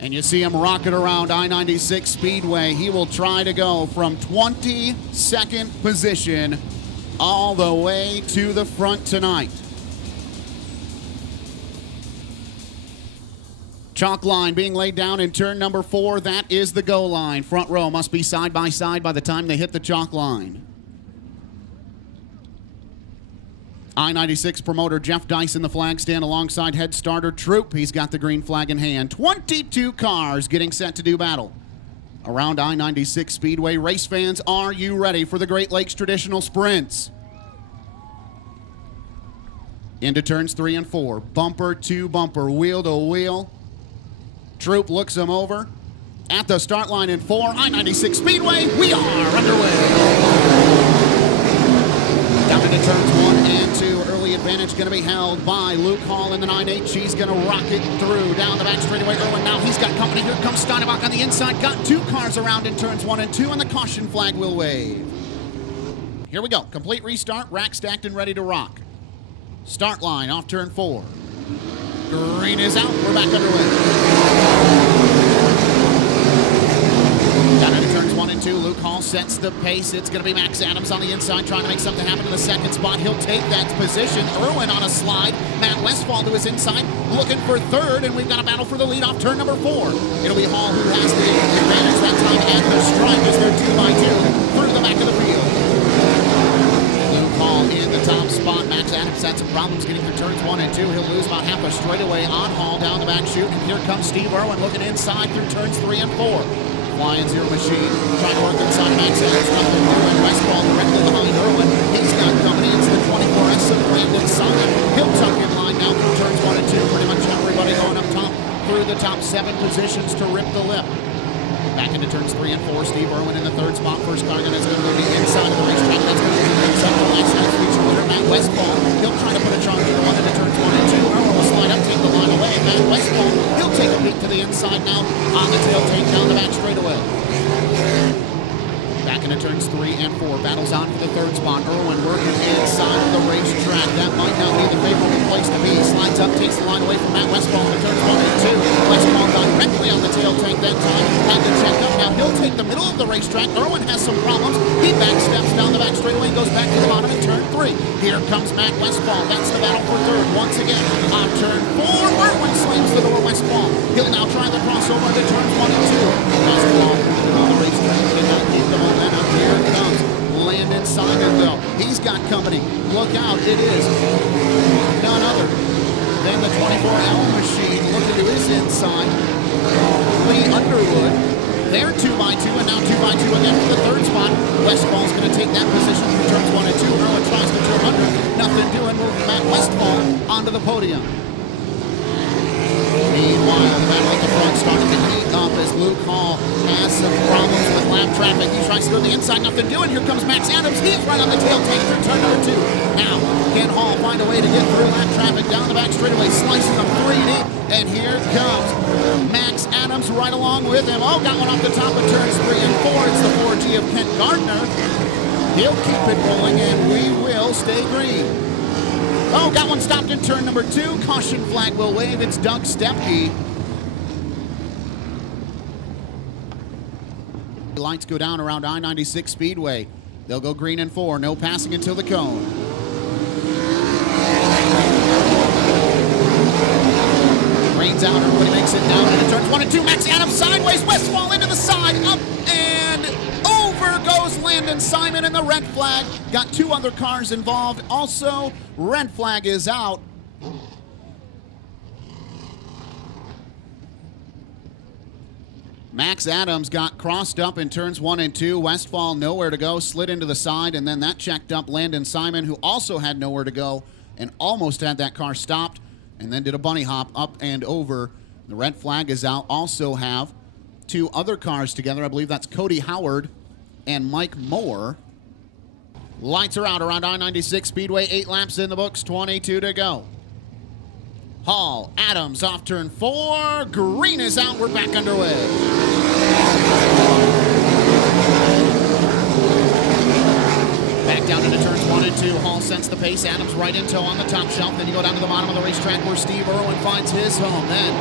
And you see him rocket around I-96 Speedway. He will try to go from 22nd position all the way to the front tonight. Chalk line being laid down in turn number 4. That is the go line. Front row must be side by side by the time they hit the chalk line. I-96 promoter Jeff Dice in the flag stand alongside head starter Troop. He's got the green flag in hand. 22 cars getting set to do battle around I-96 Speedway. Race fans, are you ready for the Great Lakes Traditional Sprints? Into turns 3 and 4. Bumper to bumper, wheel to wheel. Troop looks him over. At the start line in 4, I-96 Speedway, we are underway. Down into turns 1 and 2. Early advantage going to be held by Luke Hall in the 9H. He's going to rocket through down the back straightaway. Irwin now, he's got company. Here comes Steinebach on the inside. Got 2 cars around in turns 1 and 2, and the caution flag will wave. Here we go. Complete restart. Rack stacked and ready to rock. Start line off turn 4. Green is out. We're back underway. Down into turns 1 and 2, Luke Hall sets the pace. It's going to be Max Adams on the inside trying to make something happen in the second spot. He'll take that position. Irwin on a slide. Matt Westfall to his inside, looking for third, and we've got a battle for the lead off turn number 4. It'll be Hall who has the advantage that time at the stripe as they're 2 by 2 through the back of the field. Luke Hall in the top spot. Max Adams had some problems getting through turns 1 and 2. He'll lose about half a straightaway on Hall down the back chute, and here comes Steve Irwin looking inside through turns 3 and 4. Flying zero machine, trying to work inside Max Adams, nothing doing. Westfall directly behind Irwin. He's got company. It's the 24S of Landon Simon. He'll tuck in line now through turns 1 and 2. Pretty much everybody going up top through the top 7 positions to rip the lip. Back into turns 3 and 4. Steve Irwin in the 3rd spot. First car is going to be inside of the racetrack. That's going to be inside of the last time feature winner, Matt Westfall. He'll try to put a charge into 1 into turns 1 and 2. Irwin will slide up, take the line away. Matt Westfall, he'll take a peek to the inside now on the tail tank down the back straightaway. Back into turns 3 and 4. Battles on for the 3rd spot. Irwin working inside of the racetrack. That might not be the favorable place to be. Slides up, takes the line away from Matt Westfall into turns 1 and 2. Westfall directly on the tail tank that time. Had to check up. Now he'll take the middle of the racetrack. Irwin has some problems. He back steps down the back straightaway and goes back to the bottom in turn 3. Here comes Matt Westfall. That's the battle for 3rd once again. On turn 4, Irwin slams the door. Westfall. He'll now try the crossover into turns 1 and 2. Westfall on the racetrack. Did not keep the momentum. Here comes Landon Simon, though. He's got company. Look out. It is none other than the 24L machine looking to his inside. Lee Underwood. They're 2 by 2 and now 2 by 2 again for the 3rd spot. Westfall's going to take that position from turns 1 and 2. Irwin tries to turn under. Nothing doing. Moving Matt Westfall onto the podium. Meanwhile, battle at the front starting to heat up as Luke Hall has some problems with lap traffic. He tries to go to the inside, nothing doing. Here comes Max Adams. He's right on the tail tank through turn number 2. Now, can Hall find a way to get through lap traffic down the back straightaway, slices them 3 deep, and here comes Max Adams right along with him. Oh, got one off the top of turns 3 and 4. It's the 4G of Kent Gardner. He'll keep it rolling, and we will stay green. Oh, got one stopped in turn number 2. Caution flag will wave. It's Doug Stepke. The lights go down around I-96 Speedway. They'll go green in 4. No passing until the cone. Rains out. Everybody makes it down into turns 1 and 2. Max Adams sideways. Westfall into the side. Up and over goes Landon Simon, and the red flag. Got 2 other cars involved. Also, red flag is out. Max Adams got crossed up in turns 1 and 2. Westfall nowhere to go, slid into the side, and then that checked up Landon Simon, who also had nowhere to go and almost had that car stopped, and then did a bunny hop up and over. The red flag is out. Also have 2 other cars together. I believe that's Cody Howard and Mike Moore. Lights are out around I-96 Speedway. 8 laps in the books, 22 to go. Hall, Adams off turn 4. Green is out. We're back underway. Back down into turns 1 and 2. Hall sends the pace. Adams right in tow on the top shelf. Then you go down to the bottom of the racetrack where Steve Irwin finds his home. Then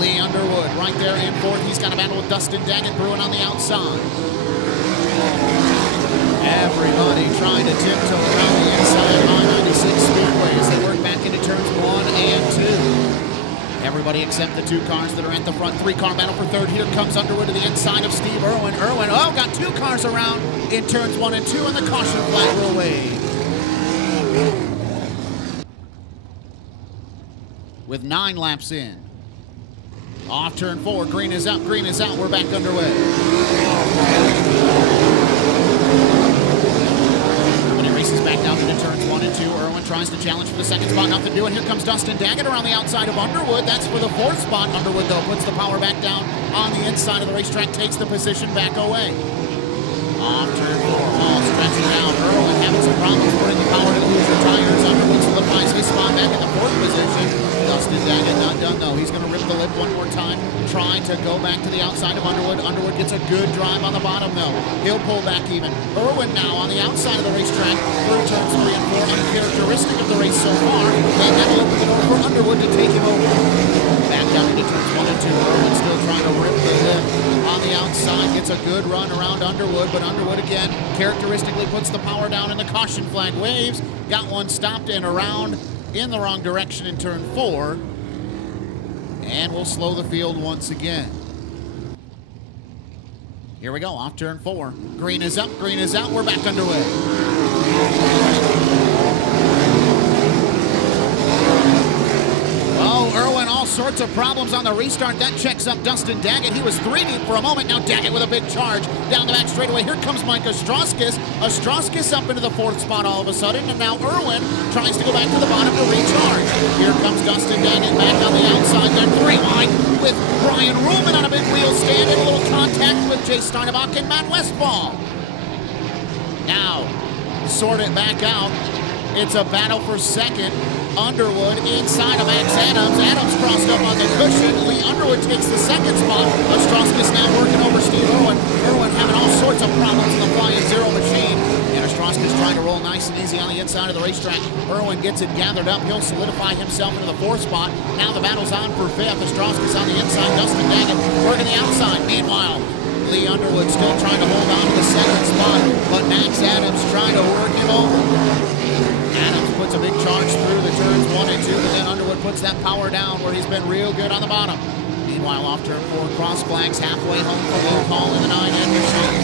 Lee Underwood right there in fourth. He's got a battle with Dustin Daggett brewing on the outside. Everybody trying to tiptoe around the inside of I-96 Speedway as they work back into turns 1 and 2. Everybody except the two cars that are at the front. 3-car battle for third. Here comes Underwood to the inside of Steve Irwin. Irwin, got 2 cars around in turns 1 and 2, and the caution flag will wave. With 9 laps in. Off turn 4, green is up, green is out. We're back underway. Back down into turns 1 and 2. Irwin tries to challenge for the second spot. Nothing doing. Here comes Dustin Daggett around the outside of Underwood. That's for the 4th spot. Underwood, though, puts the power back down on the inside of the racetrack, takes the position back away. Off turn 4. Hall stretching down. Irwin having some problems putting the power to the loser tires. Underwood solidifies his spot back in the 4th position. Dustin Daggett not done, though. He's going to rip the lip one more time, trying to go back to the outside of Underwood. Underwood gets a good drive on the bottom, though. He'll pull back even. Irwin now on the outside of the racetrack through turns 3 and 4. Uncharacteristic of the race so far. And that'll open the door for Underwood to take him over. Back down into turns 1 and 2. Irwin still trying to rip the lip on the outside. Gets a good run around Underwood, but Underwood again characteristically puts the power down and the caution flag waves. Got one stopped and around in the wrong direction in turn 4, and we'll slow the field once again. Here we go, off turn 4. Green is up, green is out. We're back underway. Irwin, all sorts of problems on the restart. That checks up Dustin Daggett. He was 3 deep for a moment. Now Daggett with a big charge down the back straightaway. Here comes Mike Ostrowskis. Ostrowskis up into the 4th spot all of a sudden, and now Irwin tries to go back to the bottom to recharge. Here comes Dustin Daggett back on the outside. They're 3 wide with Brian Ruhlman on a big wheel stand and a little contact with Jay Steinebach and Matt Westfall. Now, sort it back out. It's a battle for second. Underwood inside of Max Adams. Adams crossed up on the cushion. Lee Underwood takes the 2nd spot. Ostrowskis now working over Steve Irwin. Irwin having all sorts of problems in the flying zero machine. And Ostrowskis trying to roll nice and easy on the inside of the racetrack. Irwin gets it gathered up. He'll solidify himself into the 4th spot. Now the battle's on for 5th. Ostrowskis on the inside. Dustin Daggett working the outside. Meanwhile, Lee Underwood still trying to hold on to the 2nd spot, but Max Adams trying to work him over. Adams puts a big charge through the turns 1 and 2, but then Underwood puts that power down where he's been real good on the bottom. Meanwhile, off turn 4, cross flags halfway home for Luke Hall in the 9-end machine.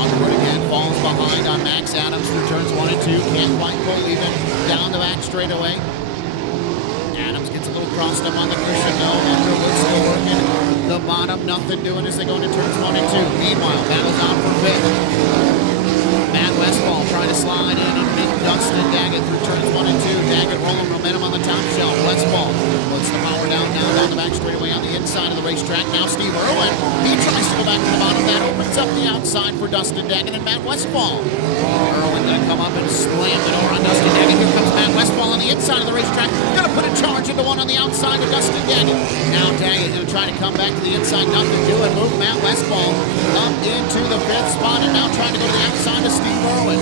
Underwood again falls behind on Max Adams through turns 1 and 2. Can't quite pull even down the back straightaway. Adams gets a little crossed up on the cushion. No, Underwood still working the bottom. Nothing doing as they go into turns 1 and 2. Meanwhile, battle's on for 5th. Matt Westfall trying to slide in underneath Dustin Daggett through turns 1 and 2. Daggett rolling momentum on the top shelf. Westfall puts the power down now down the back straightaway on the inside of the racetrack. Now Steve Irwin, he tries to go back to the bottom. That opens up the outside for Dustin Daggett and Matt Westfall. Irwin gonna come up and slam it over on Dustin Daggett. Here comes Matt Westfall on the inside of the racetrack. Gonna put a charge into one on the outside of Dustin Daggett. Now Daggett gonna try to come back to the inside. Nothing doing. Move Matt Westfall up into the 5th spot and now trying to go to the outside of Steve Irwin.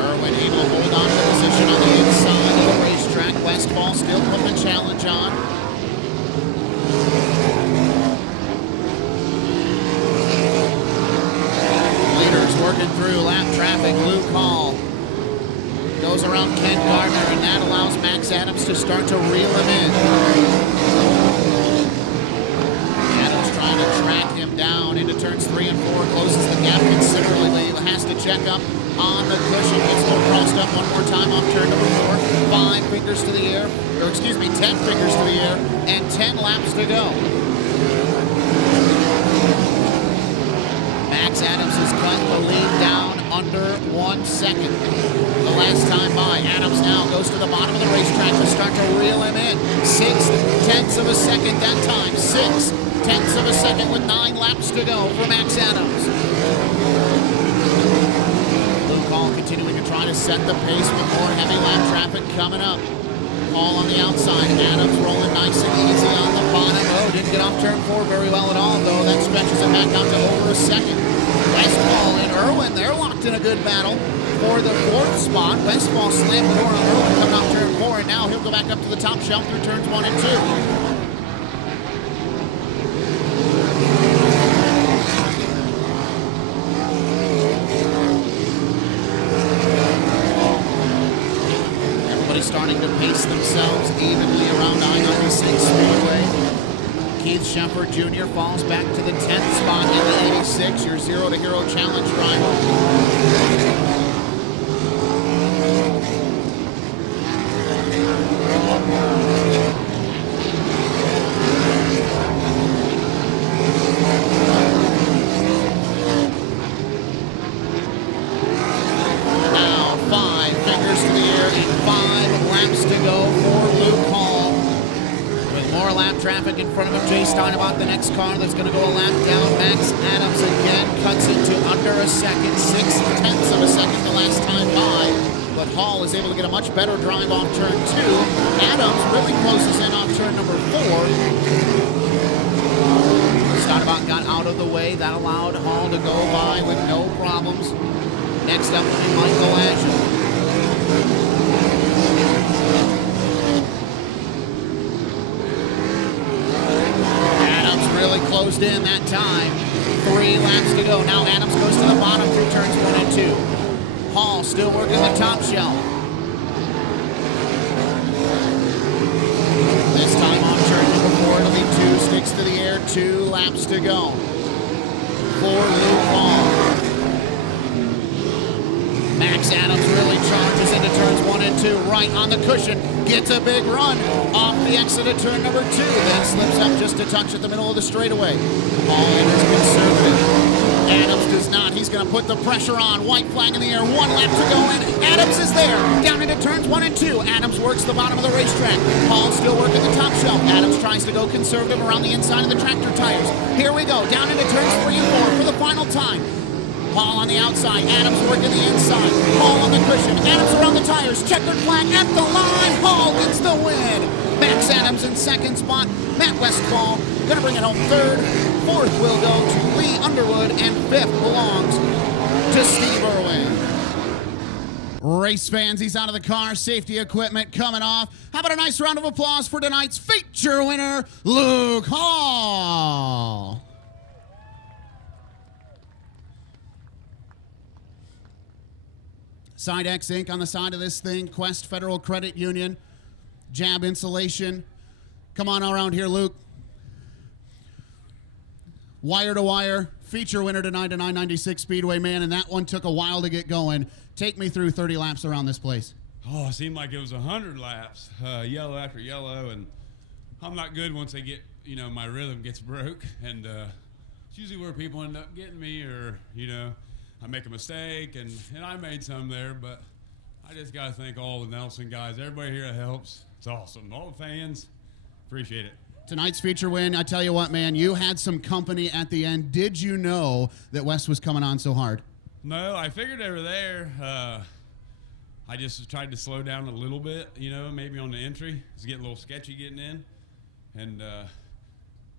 Irwin able to hold on to the position on the inside of the racetrack. Westfall still putting the challenge on. Leaders working through lap traffic. Luke Hall goes around Ken Gardner, and that allows Max Adams to start to reel him in. Adams trying to track him down into turns 3 and 4, closes the gap considerably. Has to check up on the cushion. Gets a little crossed up one more time off turn number 4. 5 fingers to the air, or excuse me, 10 fingers to the air, and 10 laps to go. Max Adams has cut the lead down under 1 second. The last time by, Adams now goes to the bottom of the racetrack to start to reel him in. 6/10 of a second that time. 6/10 of a second with 9 laps to go for Max Adams. Luke Hall continuing to try to set the pace with more heavy lap traffic coming up. Hall on the outside. Adams rolling nice and easy on the bottom. Oh, didn't get off turn 4 very well at all, though. That stretches it back out to over a second. Westfall and Irwin, they're locked in a good battle for the 4th spot. Westfall slammed the door on Irwin coming off turn 4, and now he'll go back up to the top shelf through turns 1 and 2. Starting to pace themselves evenly around I-96 Speedway. Keith Shepard Jr. falls back to the 10th spot in the 86, your Zero to Hero Challenge driver. Traffic in front of him. Jay Steinebach, the next car that's going to go a lap down. Max Adams again cuts into under a second, 6/10 of a second the last time by. But Hall is able to get a much better drive off turn 2. Adams really closes in off turn number 4. Steinebach got out of the way. That allowed Hall to go by with no problems. Next up will be Michael Asher. Closed in that time. 3 laps to go. Now Adams goes to the bottom through turns 1 and 2. Hall still working the top shelf. This time on turn number 4, it'll be 2 sticks to the air, 2 laps to go for Luke Hall. Max Adams really charges into turns 1 and 2, right on the cushion, gets a big run off the exit of turn number 2, then slips up just a touch at the middle of the straightaway. Hall enters conservative. Adams does not. He's going to put the pressure on. White flag in the air, 1 lap to go, and Adams is there. Down into turns 1 and 2. Adams works the bottom of the racetrack. Hall still working the top shelf. Adams tries to go conservative around the inside of the tractor tires. Here we go, down into turns 3 and 4 for the final time. Hall on the outside, Adams working the inside. Hall on the cushion, Adams around the tires. Checkered flag at the line. Hall gets the win. Max Adams in 2nd spot. Matt Westfall going to bring it home 3rd. 4th will go to Lee Underwood, and 5th belongs to Steve Irwin. Race fans, he's out of the car. Safety equipment coming off. How about a nice round of applause for tonight's feature winner, Luke Hall. Side X Inc. on the side of this thing, Quest Federal Credit Union, Jab Insulation. Come on around here, Luke. Wire to wire, feature winner tonight at I-96 Speedway, man, and that one took a while to get going. Take me through 30 laps around this place. Oh, it seemed like it was 100 laps, yellow after yellow, and I'm not good once they get, you know, my rhythm gets broke, and it's usually where people end up getting me, or, you know, I make a mistake, and I made some there, but I just got to thank all the Nelson guys. Everybody here that helps. It's awesome. All the fans, appreciate it. Tonight's feature win, I tell you what, man, you had some company at the end. Did you know that West was coming on so hard? No, I figured they were there. I just tried to slow down a little bit, you know, maybe on the entry. It's getting a little sketchy getting in. And,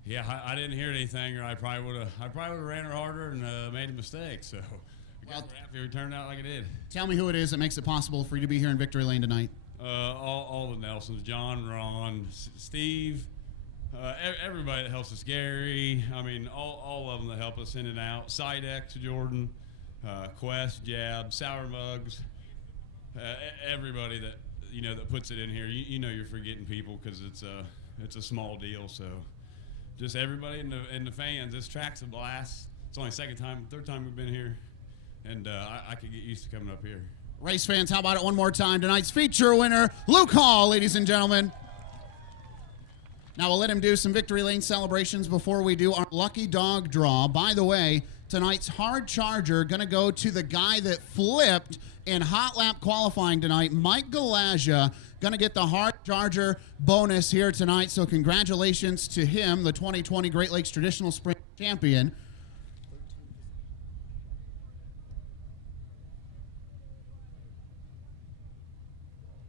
yeah, I didn't hear anything, or I probably would have ran her harder and made a mistake. So we're happy it turned out like it did. Tell me who it is that makes it possible for you to be here in Victory Lane tonight. All the Nelsons, John, Ron, Steve, everybody that helps us, Gary. I mean, all of them that help us in and out. Side X, Jordan, Quest, Jab, Sour Mugs, everybody that, you know, that puts it in here. You know you're forgetting people because it's a small deal. So just everybody and the fans. This track's a blast. It's only third time we've been here, and I could get used to coming up here. Race fans, how about it one more time? Tonight's feature winner, Luke Hall, ladies and gentlemen. Now we'll let him do some Victory Lane celebrations before we do our lucky dog draw. By the way, tonight's hard charger going to go to the guy that flipped in hot lap qualifying tonight, Mike Galazia, going to get the hard charger bonus here tonight. So congratulations to him, the 2020 Great Lakes Traditional Sprint champion.